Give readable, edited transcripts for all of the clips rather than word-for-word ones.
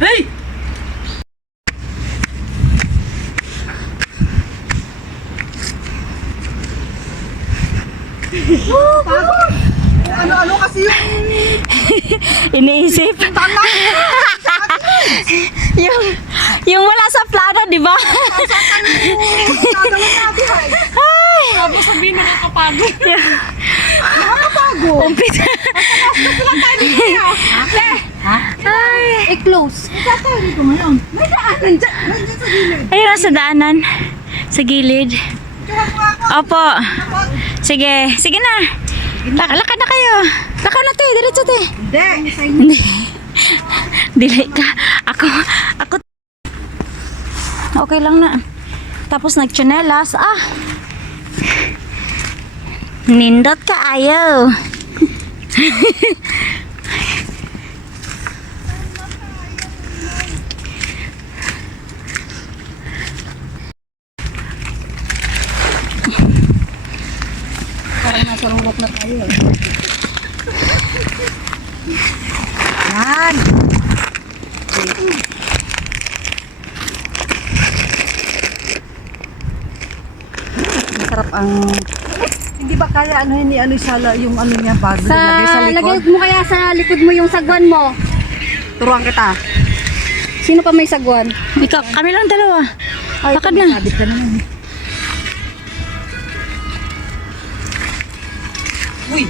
Hey! Ano kasi yung Iniisip. yung wala sa plano, di ba? gagawin natin ay? Tapos sabihin nakakapagod. Nakakapagod. Umpisa. Ay. I-close. Nakakapagod dito ngayon. May daanan dyan. Nandiyan sa gilid. Ayun sa daanan. Sa gilid. Diyan mo ako. Opo. Sige. Sige na. Lakad na kayo. Lakad na, te. Diretso, te. Hindi. Hindi. Dili ka. Ako. Okay lang na. Tapos nagchanelas. Nindot ka ayaw. Parang nasa rulok na tayo. Yan. Masarap ang... Hindi ba kaya ano siya yung ano niya bago ilagay sa Lagay likod? mo kaya sa likod mo yung sagwan mo. Turuan kita. Sino pa may sagwan? Ikaw, kami lang dalawa. Ay, Lakad na. sabit ka naman. Uy!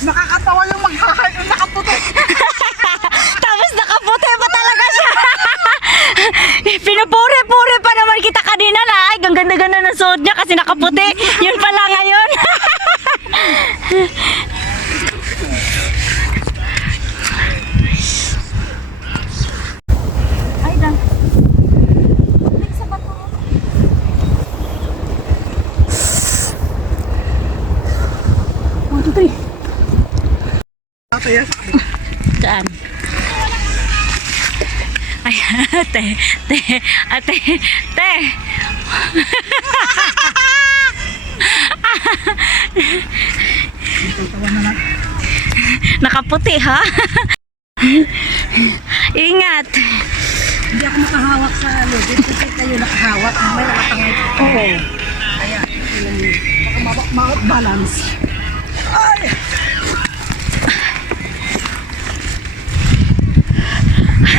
Nakakatawa yung yung nakaputi. Tapos nakaputi pa talaga siya. Pinupuri-puri pa naman kita kanina na. Ay, ang ganda-ganda ng suot niya kasi nakaputi. Yun pala ngayon. Ay, lang. One, two, three. Tataya sa kabila. Saan? Ay, ate. Nakaputi, ha? Ingat. Hindi ako makahawak sa lobby kasi kayo nakahawak. May nakatangay. Oo. Kaya, baka ma-balance. Ay!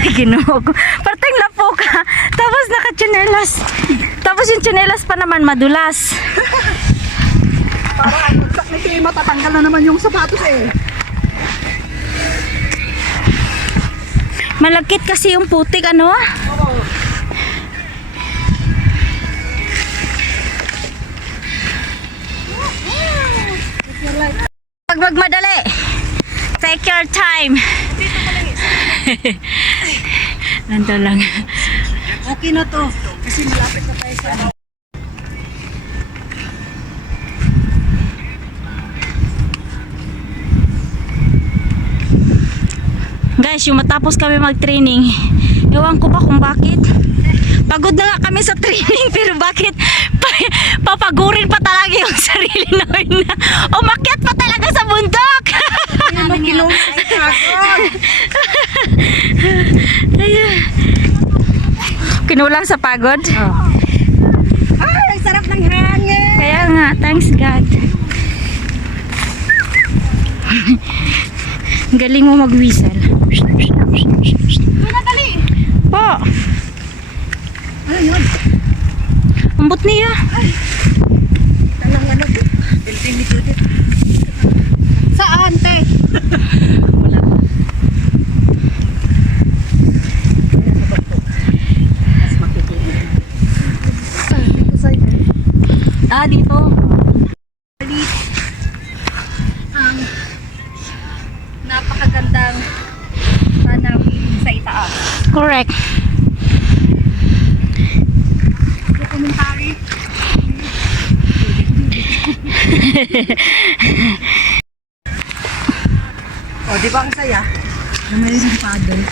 Ay, ginoo ko. Parteng lapo ka. Tapos naka-tsinelas. Tapos yung tsinelas pa naman madulas. Para ano, technically matatanggal na naman yung sapatos eh. Malagkit kasi yung putik, ano? Oo. Pag magmadali. Take your time. Nandito lang. Okay na to. Kasi malapit na tayo sa Guys, yung matapos kami mag-training, ewan ko ba kung bakit. Pagod na nga kami sa training, pero bakit papagurin pa talaga yung sarili namin na umakyat pa talaga sa bundok. Ayun. Kinulang sa pagod. Ay, sarap ng hangin! Kaya nga, thanks God. Galing mo mag-whistle. Dali! Po, Ano yun? ambot niya. Talang ano? Building ni Judith. Saan, te? Wala pa. Mas matutulog. Dito sa'yo. Dito. Ang napakagandang tanawin sa itaas. Correct. Dokumentary. O, di ba ang saya? Na mayroong paddle.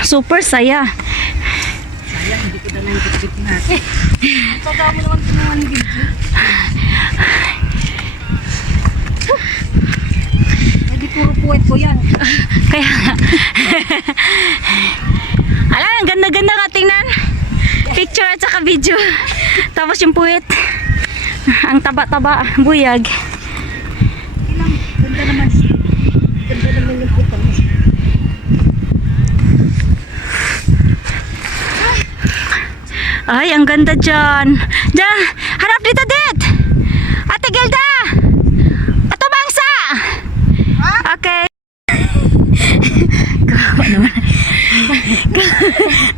Super saya. Saya, hindi ko na lang bitbit natin. Pagka mo naman kinuha ng video. Hindi puro puwet ko yan. Kaya ala, ang ganda-ganda ka tingnan. Picture at saka video. Tapos yung puwit. Ang taba-taba, buyag. Ilang, ganda naman. Ganda naman yung putong. Ay, ang ganda dyan. Diyan, harap dito, Det. Ate Gelda. Ito bangsa. Okay. Kawa naman.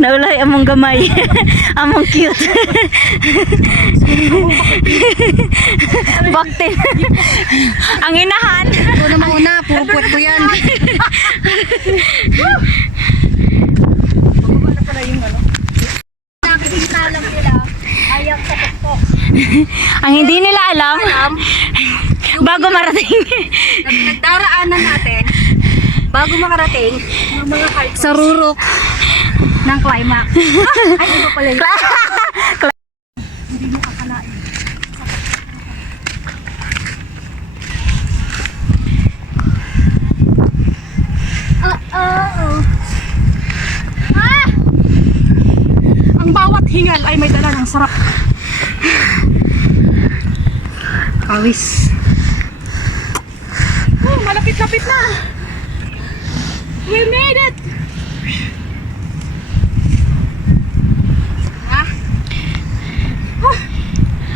Naulay among gamay. Among cute. Baktin. Ang inahan. Ito na mauna, puro puwet ko yan. Pagkaba na pala yung ano. Nakikita lang nila, ayaw sa tuktok. Ang hindi nila alam. Bago marating. Nagdaraanan natin, bago makarating, ng mga hikers sa rurok ng climax. Ay, iba pala yun. Hindi mo kakalain. Ang bawat hingal ay may dala ng sarap. Pawis. Oh, malapit-lapit na. We made it! Ha?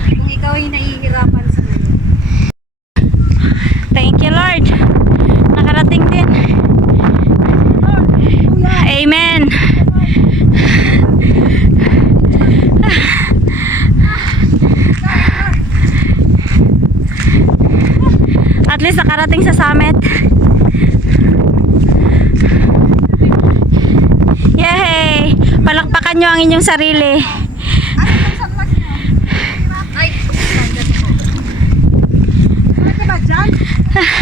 Kung ikaw ay nahihirapan sa ngayon. Thank you, Lord. Nakarating din. Amen. At least nakarating sa summit. Yay! Palakpakan nyo ang inyong sarili. Ay, Pwede ba dyan?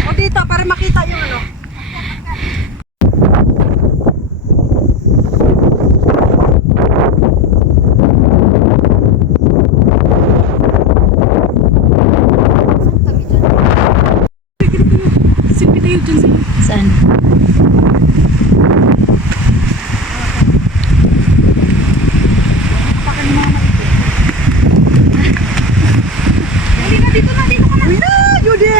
O dito, para makita yung ano. kami dyan. Simpi tayo dyan sa Saan? pakan mo naman ito. Hindi na, dito ka na. Uy na, Judy!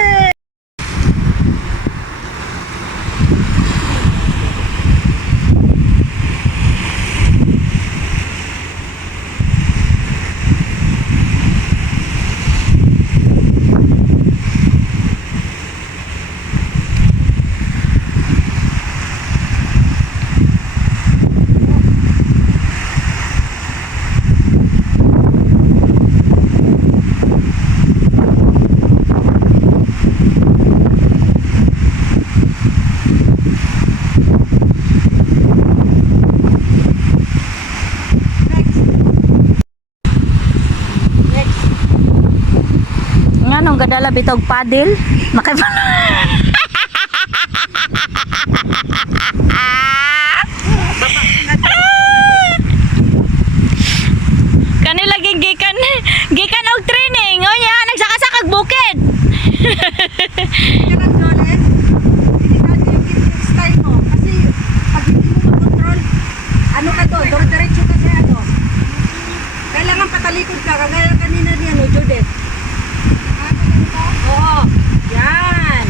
Nga nung gadala bitog paddle. Makipag... Kanila gikan gikan og training. O nya nagsakasakag bukid. Kailan Jolene? Delikado yung next time mo. Kasi pag hindi mo control, ano ka doon? Diretso ka sa ano. Kailangan patalikod ka. Kagaya kanina ni ano, Judith. Oo. Yan.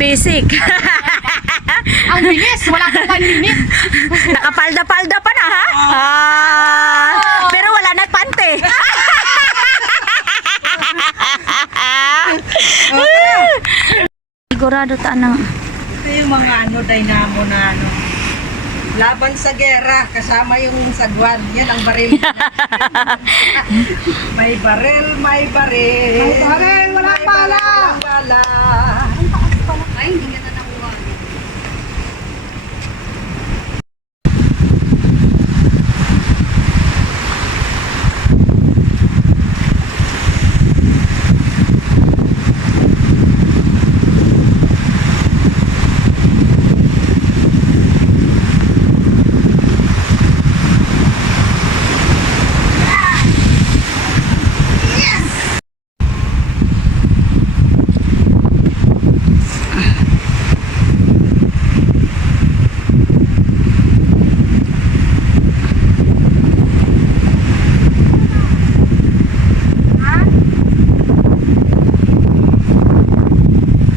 Basic. Ang bilis, wala kang 1 minute. Nakapalda-palda pa na ha? Pero wala nagpante. Sigurado ta nang Ito yung mga ano, dynamo na ano. Laban sa gera, kasama yung sagwan. Yan ang baril. May baril, may baril. May baril, walang bala. Walang bala. Ay, hindi ka na nakuha.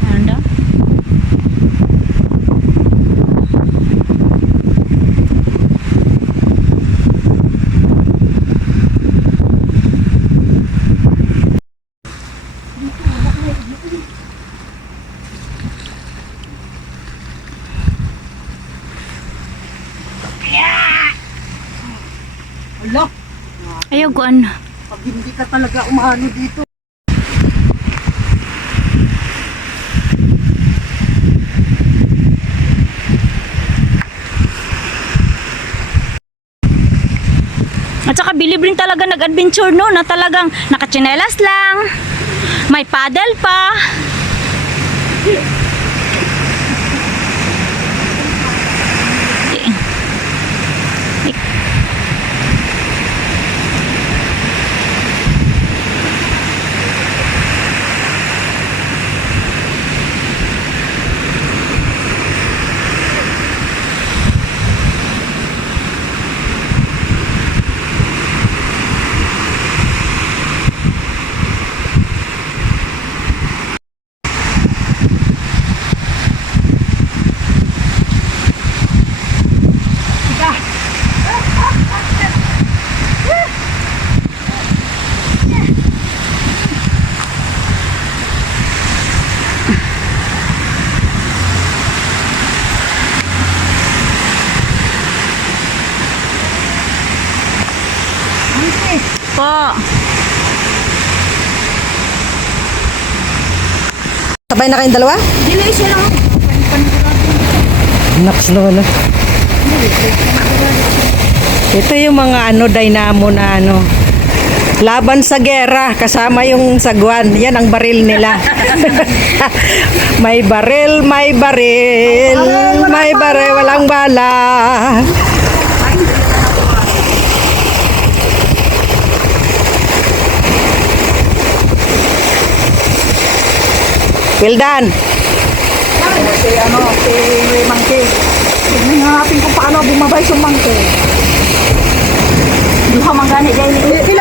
Ano daw? Ala, Ayaw ko ano. pag hindi ka talaga umano dito. At saka bilib rin talaga nag-adventure no, na talagang nakatsinelas lang. May paddle pa. Po. Sabay na kayong dalawa? Dili, isa lang. Naks lola. Ito yung mga dynamo na laban sa gera, kasama yung sagwan. Yan ang baril nila. May baril, may baril. May baril, walang bala. Well done. Si Mangke. Tingnan natin kung paano bumabay si Mangke. Duha man gani, gani.